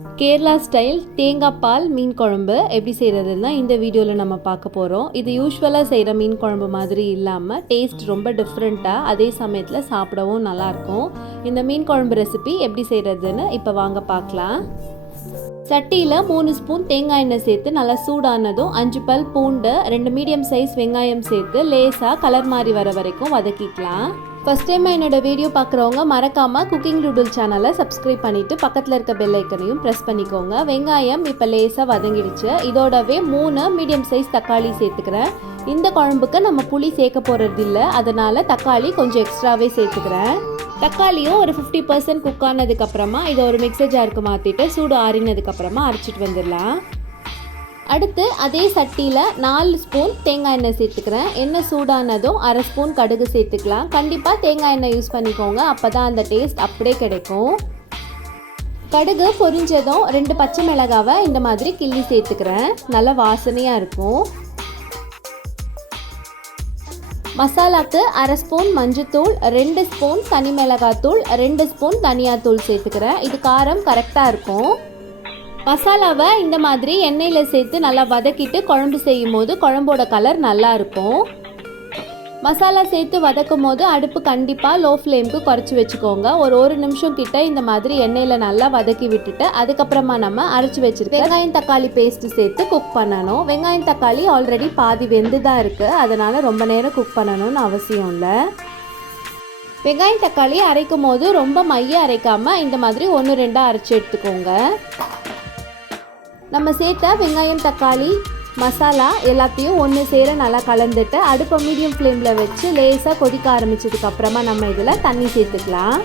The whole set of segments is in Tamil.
கேரளா ஸ்டைல் தேங்காய் பால் மீன் குழம்பு. எப்படி செய்கிறதுன்னு தான் இந்த வீடியோவில் நம்ம பார்க்க போகிறோம் இது யூஸ்வலாக செய்கிற மீன் குழம்பு மாதிரி இல்லாமல் டேஸ்ட் ரொம்ப டிஃப்ரெண்ட்டாக அதே சமயத்தில் சாப்பிடவும் நல்லாயிருக்கும். இந்த மீன் குழம்பு ரெசிபி எப்படி செய்கிறதுன்னு இப்போ வாங்க பார்க்கலாம். சட்டியில் மூணு ஸ்பூன் தேங்காய் எண்ணெய் சேர்த்து நல்லா சூடானதும் அஞ்சு பல் பூண்டு ரெண்டு மீடியம் சைஸ் வெங்காயம் சேர்த்து லேசாக கலர் மாறி வர வரைக்கும் வதக்கிக்கலாம். ஃபஸ்ட் டைம் என்னோட வீடியோ பார்க்குறவங்க மறக்காமல் குக்கிங் டூடுல் சேனலை சப்ஸ்கிரைப் பண்ணிவிட்டு பக்கத்தில் இருக்க பெல் ஐக்கனையும் ப்ரெஸ் பண்ணிக்கோங்க. வெங்காயம் இப்போ லேசாக வதங்கிடுச்சு. இதோடவே மூணு மீடியம் சைஸ் தக்காளி சேர்த்துக்கிறேன். இந்த குழம்புக்கு நம்ம புளி சேர்க்க போகிறது இல்லை அதனால் தக்காளி கொஞ்சம் எக்ஸ்ட்ராவே சேர்த்துக்கிறேன். தக்காளியும் ஒரு ஃபிஃப்டி பர்சன்ட் குக் ஆனதுக்கப்புறமா இதை ஒரு மிக்சர் ஜாருக்கு மாற்றிட்டு சூடு ஆறினதுக்கப்புறமா அரைச்சிட்டு வந்துடலாம். அடுத்து அதே சட்டியில் நாலு ஸ்பூன் தேங்காய் எண்ணெய் சேர்த்துக்கிறேன். எண்ணெய் சூடானதும் அரை ஸ்பூன் கடுகு சேர்த்துக்கலாம். கண்டிப்பாக தேங்காய் எண்ணெய் யூஸ் பண்ணிக்கோங்க. அப்போ தான் அந்த டேஸ்ட் அப்படியே கிடைக்கும். கடுகு பொரிஞ்சதும் ரெண்டு பச்சை மிளகாவை இந்த மாதிரி கிள்ளி சேர்த்துக்கிறேன். நல்ல வாசனையாக இருக்கும். மசாலாக்கு அரை ஸ்பூன் மஞ்சத்தூள் ரெண்டு ஸ்பூன் தனி மிளகாத்தூள் ரெண்டு ஸ்பூன் தனியாத்தூள் சேர்த்துக்கிறேன். இது காரம் கரெக்டாக இருக்கும். மசாலாவை இந்த மாதிரி எண்ணெயில் சேர்த்து நல்லா வதக்கிட்டு குழம்பு செய்யும் போது குழம்போட கலர் நல்லா இருக்கும். மசாலா சேர்த்து வதக்கும் போது அடுப்பு கண்டிப்பாக லோ ஃப்ளேமுக்கு குறைச்சி வச்சுக்கோங்க. ஒரு ஒரு நிமிஷம் கிட்ட இந்த மாதிரி எண்ணெயில் நல்லா வதக்கி விட்டுட்டு அதுக்கப்புறமா நம்ம அரைச்சி வச்சிருக்க வெங்காயம் தக்காளி பேஸ்ட்டு சேர்த்து குக் பண்ணணும். வெங்காயம் தக்காளி ஆல்ரெடி பாதி வெந்து தான் இருக்குது அதனால் ரொம்ப நேரம் குக் பண்ணணும்னு அவசியம் இல்லை. வெங்காயம் தக்காளி அரைக்கும் போது ரொம்ப மைய அரைக்காமல் இந்த மாதிரி ஒன்று ரெண்டாக அரைச்சி எடுத்துக்கோங்க. நம்ம சேர்த்த வெங்காயம் தக்காளி மசாலா எல்லாத்தையும் ஒன்று சேர நல்லா கலந்துட்டு அடுப்பை மீடியம் ஃப்ளேமில் வச்சு லேசாக கொதிக்க ஆரம்பித்ததுக்கப்புறமா நம்ம இதில் தண்ணி சேர்த்துக்கலாம்.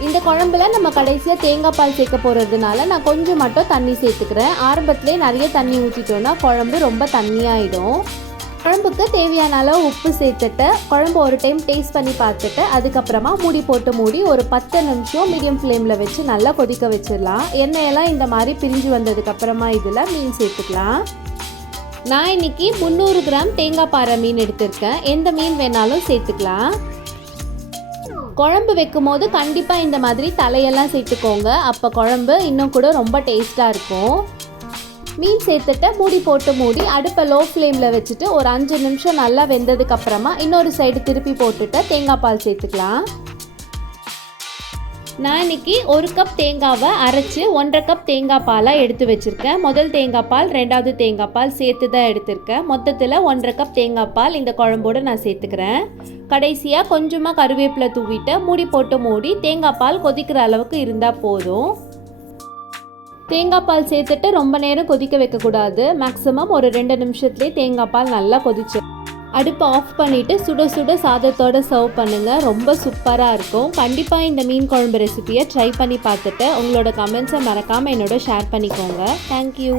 இந்த குழம்புல நம்ம கடைசியாக தேங்காய் பால் சேர்க்க போகிறதுனால நான் கொஞ்சம் மட்டும் தண்ணி சேர்த்துக்கிறேன். ஆரம்பத்துலேயே நிறைய தண்ணி ஊற்றிட்டோன்னா குழம்பு ரொம்ப தண்ணியாயிடும். குழம்புக்கு தேவையான அளவு உப்பு சேர்த்துட்டு குழம்பு ஒரு டைம் டேஸ்ட் பண்ணி பார்த்துட்டு அதுக்கப்புறமா மூடி போட்டு மூடி ஒரு பத்து நிமிஷம் மீடியம் ஃப்ளேமில் வச்சு நல்லா கொதிக்க வச்சிடலாம். எண்ணெயெல்லாம் இந்த மாதிரி பிரிஞ்சு வந்ததுக்கப்புறமா இதில் மீன் சேர்த்துக்கலாம். நான் இன்னைக்கு முந்நூறு கிராம் தேங்காய் பாறை மீன் எடுத்திருக்கேன். எந்த மீன் வேணாலும் சேர்த்துக்கலாம். குழம்பு வைக்கும் போது கண்டிப்பாக இந்த மாதிரி தலையெல்லாம் சேர்த்துக்கோங்க. அப்போ குழம்பு இன்னும் கூட ரொம்ப டேஸ்ட்டாக இருக்கும். மீன் சேர்த்துட்டு மூடி போட்டு மூடி அடுப்பை லோ ஃப்ளேமில் வச்சுட்டு ஒரு அஞ்சு நிமிஷம் நல்லா வெந்ததுக்கு அப்புறமா இன்னொரு சைடு திருப்பி போட்டுட்டு தேங்காய் பால் சேர்த்துக்கலாம். நான் இன்னைக்கு ஒரு கப் தேங்காவை அரைச்சி ஒன்றரை கப் தேங்காய் பாலாக எடுத்து வச்சுருக்கேன். முதல் தேங்காய் பால் ரெண்டாவது தேங்காய் பால் சேர்த்து தான் எடுத்திருக்கேன். மொத்தத்தில் ஒன்றரை கப் தேங்காய் பால் இந்த குழம்போடு நான் சேர்த்துக்கிறேன். கடைசியாக கொஞ்சமாக கருவேப்பிலை தூவிட்டு மூடி போட்டு மூடி தேங்காய் பால் கொதிக்கிற அளவுக்கு இருந்தால் போதும். தேங்காய் பால் சேர்த்துட்டு ரொம்ப நேரம் கொதிக்க வைக்கக்கூடாது. மேக்ஸிமம் ஒரு ரெண்டு நிமிஷத்துலேயே தேங்காய் பால் நல்லா கொதிச்சு அடுப்பை ஆஃப் பண்ணிவிட்டு சுட சுட சாதத்தோடு சர்வ் பண்ணுங்கள் ரொம்ப சூப்பராக இருக்கும். கண்டிப்பாக இந்த மீன் குழம்பு ரெசிபியை ட்ரை பண்ணி பார்த்துட்டு உங்களோட கமெண்ட்ஸை மறக்காமல் என்னோட ஷேர் பண்ணிக்கோங்க. தேங்க்யூ